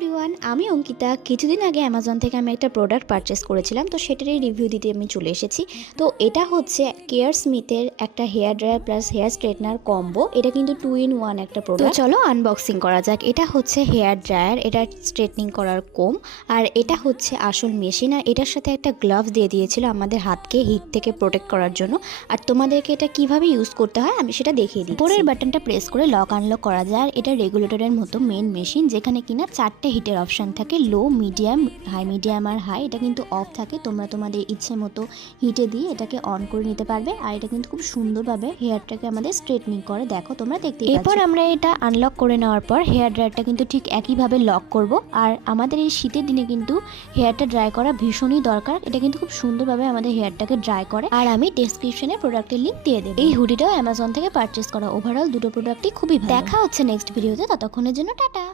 Everyone, আমি অঙ্কিতা। কিছুদিন আগে অ্যামাজন থেকে আমি একটা প্রোডাক্ট পারচেস করেছিলাম, তো সেটারই রিভিউ দিতে আমি চলে এসেছি। তো এটা হচ্ছে কেয়ার স্মিথের একটা hair dryer plus hair straightener combo. এটা কিন্তু 2 in 1 একটা প্রোডাক্ট। তো চলো আনবক্সিং করা যাক। এটা হচ্ছে হেয়ার ড্রায়ার, এটা স্ট্রেটনিং করার কোম, আর এটা হচ্ছে আসল মেশিন। আর এটার সাথে একটা গ্লাভস দিয়ে দিয়েছিল আমাদের হাতকে হিট থেকে প্রোটেক্ট করার জন্য। আর তোমাদেরকে এটা কিভাবে ইউজ করতে হয় আমি সেটা দেখিয়ে দিই। উপরের বাটনটা প্রেস করে লক আনলক করা যায়। আর এটা রেগুলেটরের মতো মেন মেশিন, যেখানে কিনা 4টে হিটের অপশান থাকে, লো, মিডিয়াম, মিডিয়াম আর হাই। এটা কিন্তু অফ থাকে, তোমরা তোমাদের ইচ্ছে মতো হিটে দিয়ে এটাকে অন করে নিতে পারবে। আর এটা কিন্তু খুব সুন্দরভাবে হেয়ারটাকে আমাদের স্ট্রেটনিং করে, দেখো তোমরা দেখতে। এরপর আমরা এটা আনলক করে নেওয়ার পর হেয়ার ড্রায়ারটা কিন্তু ঠিক একইভাবে লক করব। আর আমাদের এই শীতের দিনে কিন্তু হেয়ারটা ড্রাই করা ভীষণই দরকার। এটা কিন্তু খুব সুন্দরভাবে আমাদের হেয়ারটাকে ড্রাই করে। আর আমি ডেসক্রিপশনে প্রোডাক্টের লিঙ্ক দিয়ে দেবো। এই হুডিটাও অ্যামাজন থেকে পারচেস করা। ওভারঅল দুটো প্রোডাক্টই খুবই ভালো। দেখা হচ্ছে নেক্সট ভিডিওতে, ততক্ষণের জন্য টাটা।